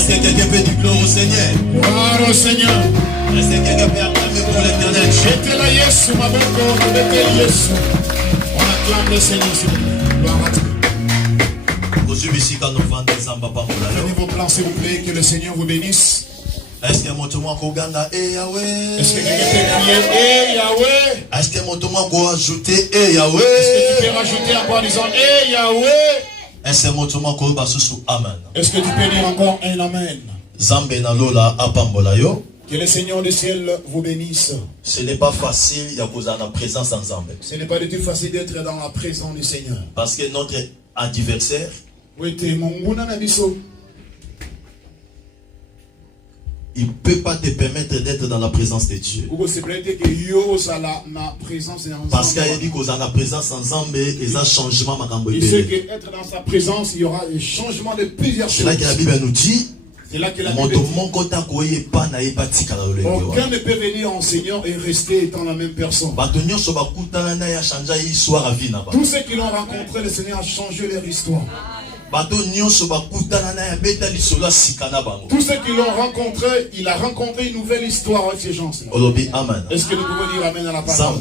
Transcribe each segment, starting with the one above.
Est-ce que quelqu'un peut dire gloire au Seigneur? Gloire au Seigneur. Est-ce que quelqu'un peut acclamer pour l'éternel? J'étais là, Yesu, ma bonne on était Yesu. On acclame le Seigneur, s'il vous plaît. Gloire à Dieu. Prenez vos plans, s'il vous plaît, que le Seigneur vous bénisse. Est-ce que mon tour Koganda et Yahweh? Est-ce que quelqu'un peut crier Eh Yahweh? Est-ce que mon tour ajouter et Yahweh? Est-ce que tu peux rajouter encore en disant Eh Yahweh? Est-ce que mon tour Amen? Est-ce que tu peux dire encore un Amen? Zambe na lola apambola yo. Que le Seigneur du ciel vous bénisse. Ce n'est pas facile, il y a la présence en Zambé. Ce n'est pas du tout facile d'être dans la présence du Seigneur. Parce que notre adversaire, il ne peut pas te permettre d'être dans la présence de Dieu. Parce qu'il a dit qu'on a la présence en Zambé, il y a un changement. Il sait qu'être dans sa présence, il y aura un changement de plusieurs choses. C'est là que la Bible nous dit. C'est là que la Bible dit. Aucun ne peut venir en Seigneur et rester étant la même personne. Tous ceux qui l'ont rencontré, le Seigneur a changé leur histoire. Tous ceux qui l'ont rencontré, il a rencontré une nouvelle histoire avec ces gens-là. Est-ce que nous pouvons dire Amen à la parole?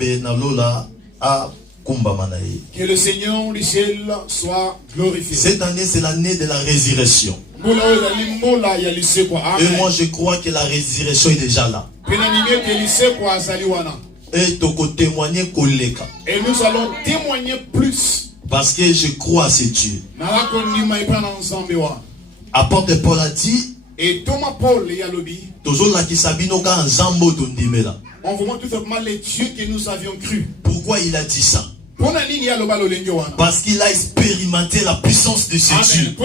Que le Seigneur du ciel soit glorifié. Cette année, c'est l'année de la résurrection. Et moi, je crois que la résurrection est déjà là. Et nous allons témoigner plus. Parce que je crois à ce Dieu. Apôtre Paul a dit. Et Thomas Paul et Alobi. On vous montre tout simplement les dieux que nous avions cru. Pourquoi il a dit ça? Parce qu'il a expérimenté la puissance de ce Dieu.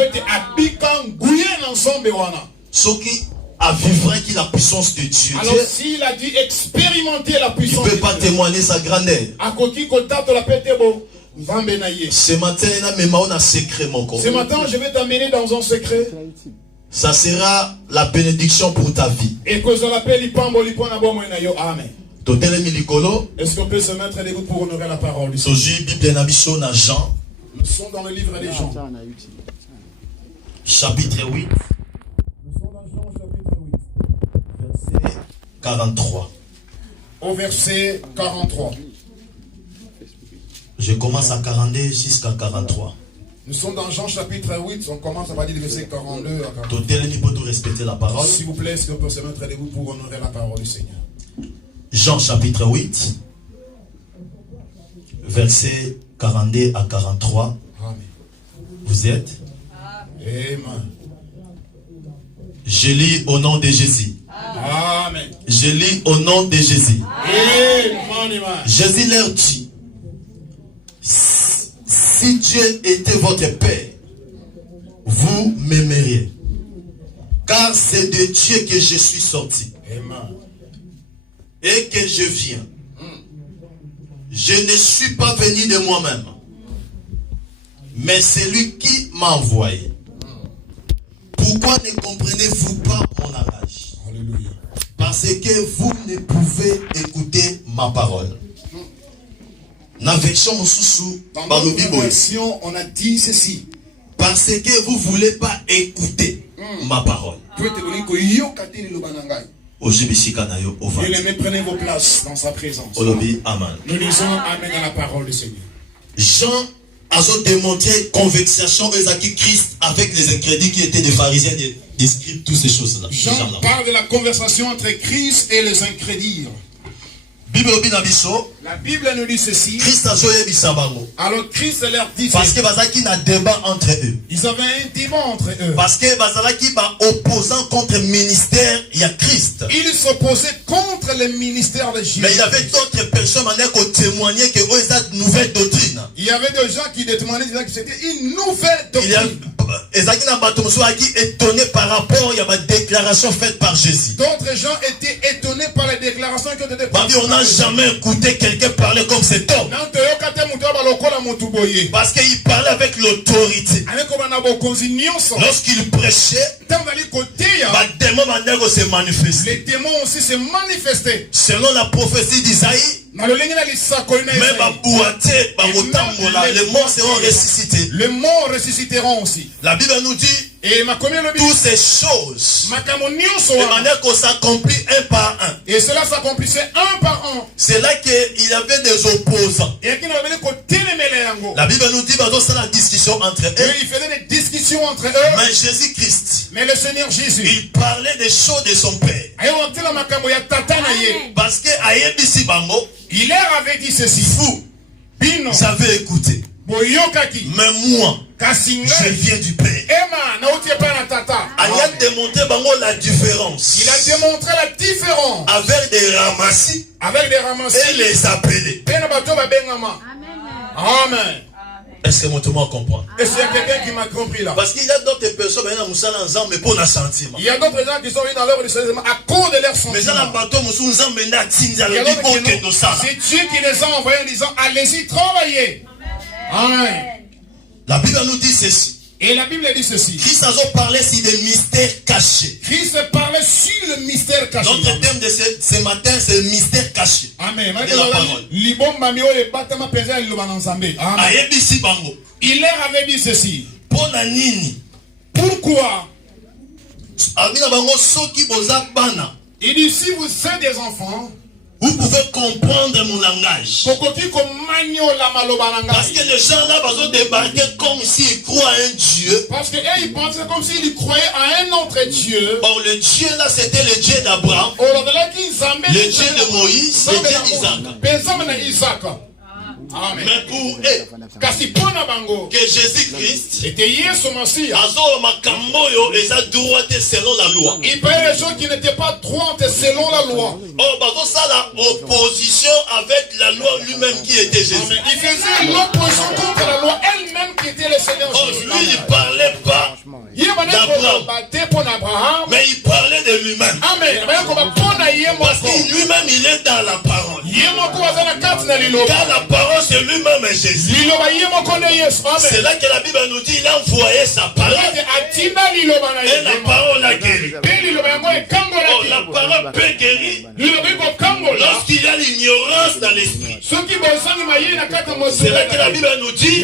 Ce qui a vivre qui la puissance de Dieu. Alors s'il a dit expérimenter la puissance, il ne peut pas témoigner sa grandeur. Ce matin, je vais t'amener dans un secret. Ça sera la bénédiction pour ta vie. Amen. Est-ce qu'on peut se mettre debout pour honorer la parole? Nous sommes dans le livre des Jean. Chapitre 8. Nous sommes dans Jean chapitre 8. Verset 43. Au verset 43. Je commence à 42 jusqu'à 43. Nous sommes dans Jean chapitre 8, on commence à partir du verset 42 à 43. Respecter la parole. S'il vous plaît, est-ce qu'on peut se mettre debout pour honorer la parole du Seigneur? Jean chapitre 8, verset 42 à 43. Amen. Vous êtes? Amen. Je lis au nom de Jésus. Amen. Je lis au nom de Jésus. Amen. Jésus leur dit, si Dieu était votre Père, vous m'aimeriez. Car c'est de Dieu que je suis sorti. Amen. Et que je viens. Je ne suis pas venu de moi-même, mais c'est lui qui m'a envoyé. Pourquoi ne comprenez-vous pas mon langage? Alléluia. Parce que vous ne pouvez écouter ma parole. Dans notre version, on a dit ceci. Parce que vous ne voulez pas écouter ma parole. Prenez vos places dans sa présence. Amen. Nous disons Amen à la parole du Seigneur. Jean a démontré conversation avec Christ avec les incrédules qui étaient des pharisiens, des scribes, toutes ces choses-là. Jean parle de la conversation entre Christ et les incrédules. La Bible nous dit ceci. Alors Christ leur dit parce que y a un débat entre eux. Ils avaient un débat entre eux. Parce que opposant contre le ministère, il y a Christ. Ils s'opposaient contre le ministère de Jésus. Mais il y avait d'autres personnes qui témoignaient que c'était une nouvelle doctrine. Il y avait des gens qui témoignaient que c'était une nouvelle doctrine. Étonnés par rapport à la déclaration faite par Jésus. D'autres gens étaient étonnés par les déclarations qui ont été faites. On n'a jamais écouté quelqu'un parler comme cet homme. Parce qu'il parlait avec l'autorité. Lorsqu'il prêchait, les démons aussi se manifestaient. Selon la prophétie d'Isaïe, les morts seront ressuscités. Les morts ressusciteront aussi. La Bible nous dit, toutes ces choses, de manière qu'on s'accomplit un par un. Et cela s'accomplissait un par un. C'est là qu'il y avait des opposants. La Bible nous dit que c'est la discussion entre eux. Il faisait des discussions entre eux. Mais Jésus-Christ, mais le Seigneur Jésus, il parlait des choses de son Père. Parce que il leur avait dit ceci. Vous avez écouté. Mais moi, je viens du Père. Il a démontré la différence. Il a démontré la différence avec des ramassis et les appelés. Amen. Est-ce que mon monde comprend? Est-ce qu'il y a quelqu'un qui m'a compris là? Parce qu'il y a d'autres personnes qui sont ensemble mais pour un sentiment. Il y a d'autres gens qui sont venus dans l'œuvre du Seigneur à cause de leur sentiment. C'est Dieu qui les a envoyés en disant allez-y travailler. Amen. La Bible nous dit ceci. Et la Bible dit ceci. Christ a parlé sur des mystères cachés. Christ parlait sur le mystère caché. Notre thème de ce matin, c'est le mystère caché. Amen. De la parole. Il leur avait dit ceci. Pourquoi? Il dit si vous êtes des enfants, vous pouvez comprendre mon langage. Parce que les gens là vont débarquer comme s'ils croient à un Dieu. Parce qu'ils pensaient comme s'ils croyaient à un autre Dieu. Or le Dieu là c'était le Dieu d'Abraham, le Dieu de Moïse, le Dieu d'Isaac. Amen. Mais pour eux, que Jésus-Christ selon la loi. Il parlait des choses qui n'étaient pas droites selon la loi. Oh, ça la opposition avec la loi lui-même qui était Jésus. Amen. Il faisait l'opposition contre la loi elle-même qui était le Seigneur Jésus. Lui, il ne parlait pas d'Abraham, mais il parlait de lui-même. Parce que lui-même, il est dans la parole. Car la parole, c'est lui-même Jésus. C'est là que la Bible nous dit il a envoyé sa parole. Et la parole a guéri. Oh, la parole peut guérir lorsqu'il y a l'ignorance dans l'esprit. C'est là que la Bible nous dit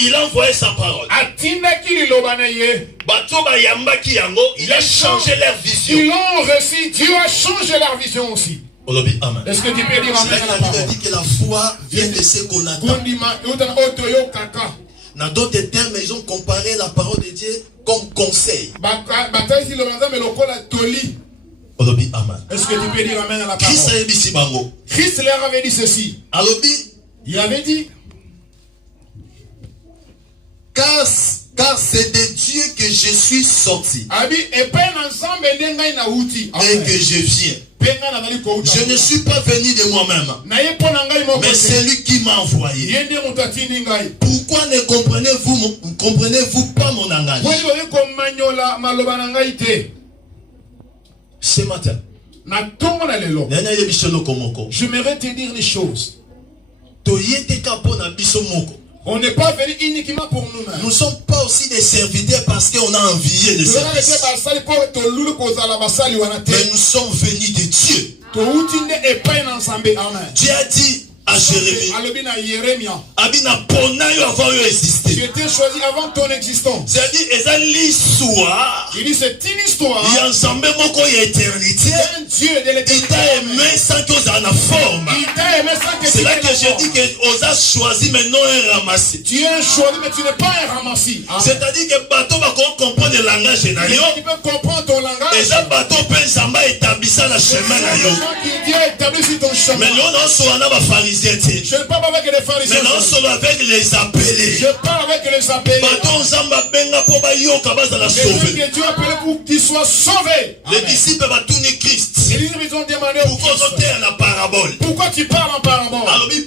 il a envoyé sa parole. Il a changé leur vision. Ils l'ont reçu. Dieu a changé leur vision aussi. Amen. Est-ce que tu peux dire amen à la parole? Dit que la foi vient de ce qu'on attend. Dans d'autres termes, ils ont comparé la parole de Dieu comme conseil. Amen. Est-ce que tu peux dire amen à la parole? Christ leur avait dit ceci. Il avait dit car c'est de Dieu que je suis sorti et que je viens. Je ne suis pas venu de moi-même, mais c'est lui qui m'a envoyé. Pourquoi ne comprenez-vous pas mon langage? Ce matin, j'aimerais te dire les choses. On n'est pas venu uniquement pour nous-mêmes. Nous ne sommes pas aussi des serviteurs parce qu'on a envié de service. Mais nous sommes venus de Dieu. Dieu a dit à Jérémie, tu étais choisi avant ton existence. C'est-à-dire, il dit c'est une histoire. Éternité. Dieu de l'éternité. Il t'a aimé sans que tu en forme. C'est là que je dis que on a choisi mais non un ramassis. Tu es un choisi mais tu n'es pas un ramassis. C'est-à-dire que bateau va comprendre le langage. Tu peux comprendre ton langage. Et ça bateau peut établir le chemin. Mais nous on soit là pharisiens. Je ne parle pas avec les pharisiens. Mais non seulement avec les appelés. Je parle avec les appelés. Que Dieu a appelé pour qu'ils soient sauvés. Les disciples vont tourner Christ. Ils ont demandé la parabole. Pourquoi tu parles en parabole?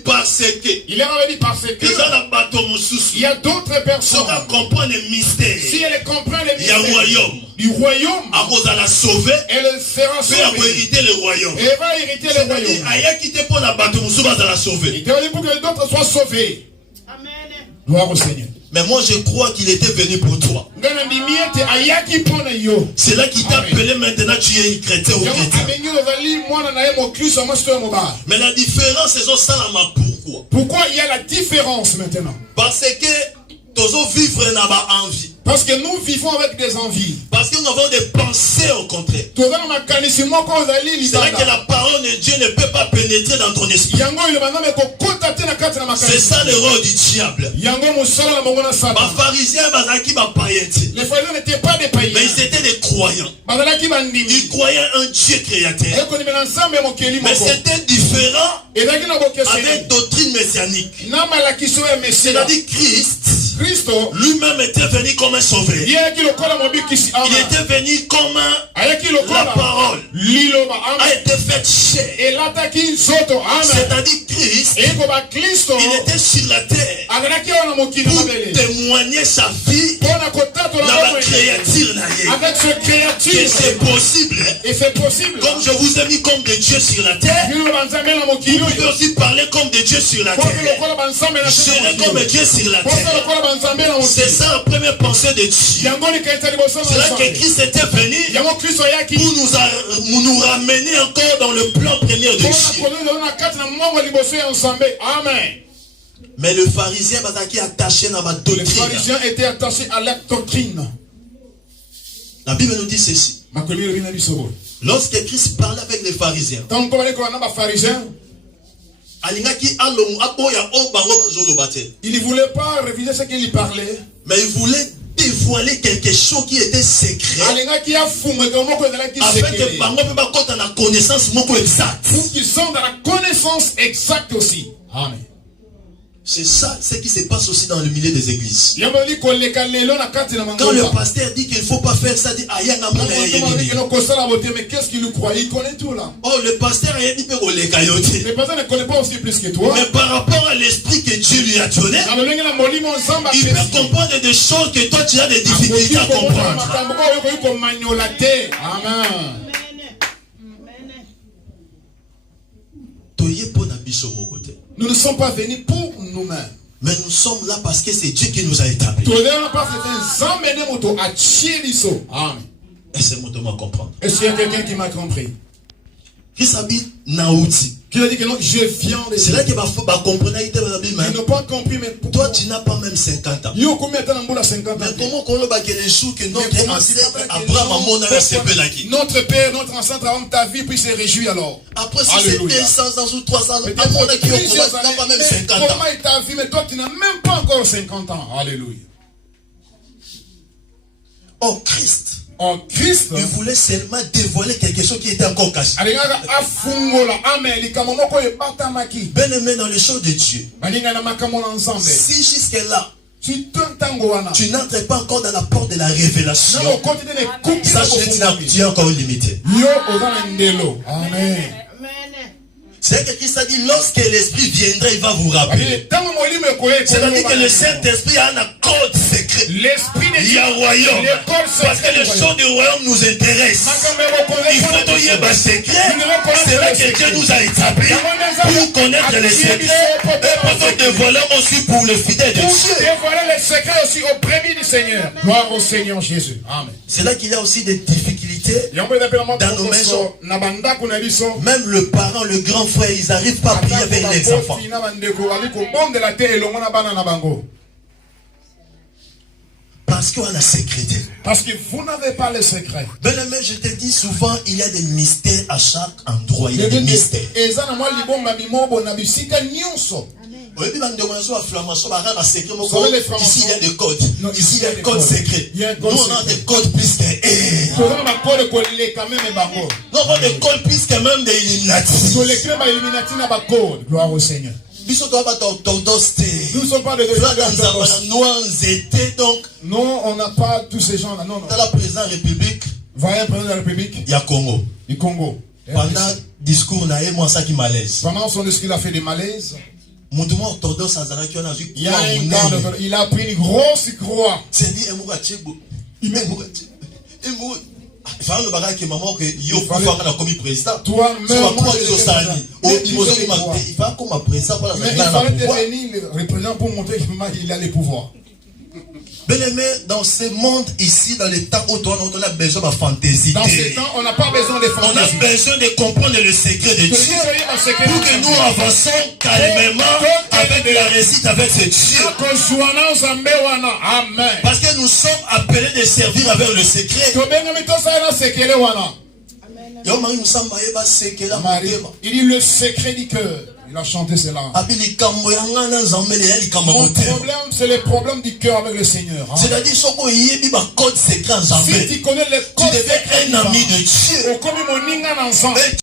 Parce que il leur avait dit parce que il y a d'autres personnes si elles comprennent les mystères du royaume, elle sera sauvée. Et elle va hériter le royaume. Il te dit pour que d'autres soient sauvés. Amen. Gloire au Seigneur. Mais moi je crois qu'il était venu pour toi. C'est là qu'il t'a appelé maintenant, tu es chrétien ou chrétien. Mais la différence c'est ça. Pourquoi? Pourquoi il y a la différence maintenant? Parce que Parce que nous vivons avec des envies. Parce que nous avons des pensées au contraire. C'est là que la parole de Dieu ne peut pas pénétrer dans ton esprit. C'est ça le rôle du diable. Les pharisiens n'étaient pas des païens, mais ils étaient des croyants. Ils croyaient un Dieu créateur. Mais c'était différent avec doctrine messianique. C'est-à-dire Christ lui-même était venu comme un sauveur. Il était venu comme la parole a été faite chair. C'est-à-dire Christ, il était sur la terre pour témoigner sa vie dans la créature. Que c'est possible. Comme je vous ai mis comme des dieux sur la terre, vous pouvez aussi parler comme des dieux sur la terre. Gérer comme des dieux sur la terre. C'est ça la première pensée de Dieu. C'est là que Christ était venu pour nous ramener encore dans le plan premier de Dieu. Mais le pharisien attaché dans la doctrine. Le pharisien était attaché à la doctrine. La Bible nous dit ceci. Lorsque Christ parlait avec les pharisiens, il ne voulait pas réviser ce qu'il parlait, mais il voulait dévoiler quelque chose qui était secret, afin que la connaissance exacte. Pour qu'ils sont dans la connaissance exacte aussi. Amen. C'est ça ce qui se passe aussi dans le milieu des églises. Quand le pasteur dit qu'il ne faut pas faire ça, dit mais qu'est-ce qu'il nous croyait? Il connaît tout là. Oh, le pasteur ne connaît pas aussi plus que toi. Mais par rapport à l'esprit que Dieu lui a donné, il peut comprendre des choses que toi tu as des difficultés à comprendre. Amen. Nous ne sommes pas venus pour nous-mêmes. Mais nous sommes là parce que c'est Dieu qui nous a établis. Est-ce que vous m'avez compris? Est-ce qu'il y a quelqu'un qui m'a compris? Qui s'habille Naouti? Qui a dit que non, je viens de... C'est là qu'il va comprendre. Ils n'ont pas compris, mais toi tu n'as pas même 50 ans. Mais comment qu'on a les jours que notre ancêtre Abraham a mon âge. Notre père, notre ancêtre avant ta vie puis s'est réjoui alors. Après si c'est 200 ans ou 300 ans, à mon âge qui n'a pas même 50 ans. Comment est ta vie, mais toi tu n'as même pas encore 50 ans. Alléluia. Oh Christ. En Christ, il voulait seulement dévoiler quelque chose qui était encore caché. Bien-aimé dans les choses de Dieu, si jusque-là tu n'entres pas encore dans la porte de la révélation, sache que tu es encore limité. Amen. C'est que Christ a dit, lorsque l'Esprit viendra, il va vous rappeler. C'est-à-dire que le Saint-Esprit a un accord secret. Il y a un royaume. Parce que les choses du royaume nous intéressent. Il faut donner un secret. C'est là que Dieu nous a établis pour connaître les secrets et pour dévoiler aussi pour le fidèle de Dieu. Pour dévoiler les secrets aussi au premier du Seigneur. Gloire au Seigneur Jésus. Amen. C'est là qu'il y a aussi des difficultés dans nos maisons. Même le parent, le grand frère, ils n'arrivent pas à prier avec les enfants. Parce qu'on a sécrété. Parce que vous n'avez pas le secret. Bien-aimé, je te dis souvent, il y a des mystères à chaque endroit. Il y a des mystères. Ici, il y a des codes. Ici, il y a des codes secrets. Nous, on a des codes plus que... Nous, on a des codes plus que même des Illuminati. Gloire au Seigneur. Nous ne sommes pas de donc. Non, on n'a pas tous ces gens-là. Non, non. Dans la présidente République, voyez, président de la République, il y a Congo. Du Congo. Pendant le discours, moi, ça qui malaise. Pendant son discours, il a fait des malaises. Il a pris une grosse croix. C'est dit, il fallait le bagage que maman que yo pouvoir na commis président toi même il va comme président pour la devenir le représentant pour montrer qu'il a les pouvoirs. Bien-aimé, dans ce monde ici, dans les temps où on a besoin de fantaisie. Dans ce temps, on n'a pas besoin de fantaisie. On a besoin de comprendre le secret de Dieu. Pour que nous avançons calmement avec la réussite avec ce Dieu. Amen. Parce que nous sommes appelés de servir avec le secret. Il dit le secret du cœur. Il a chanté cela. Mon problème, c'est le problème du cœur avec le Seigneur. Hein? C'est-à-dire, si tu connais les codes tu deviens un ami de Dieu.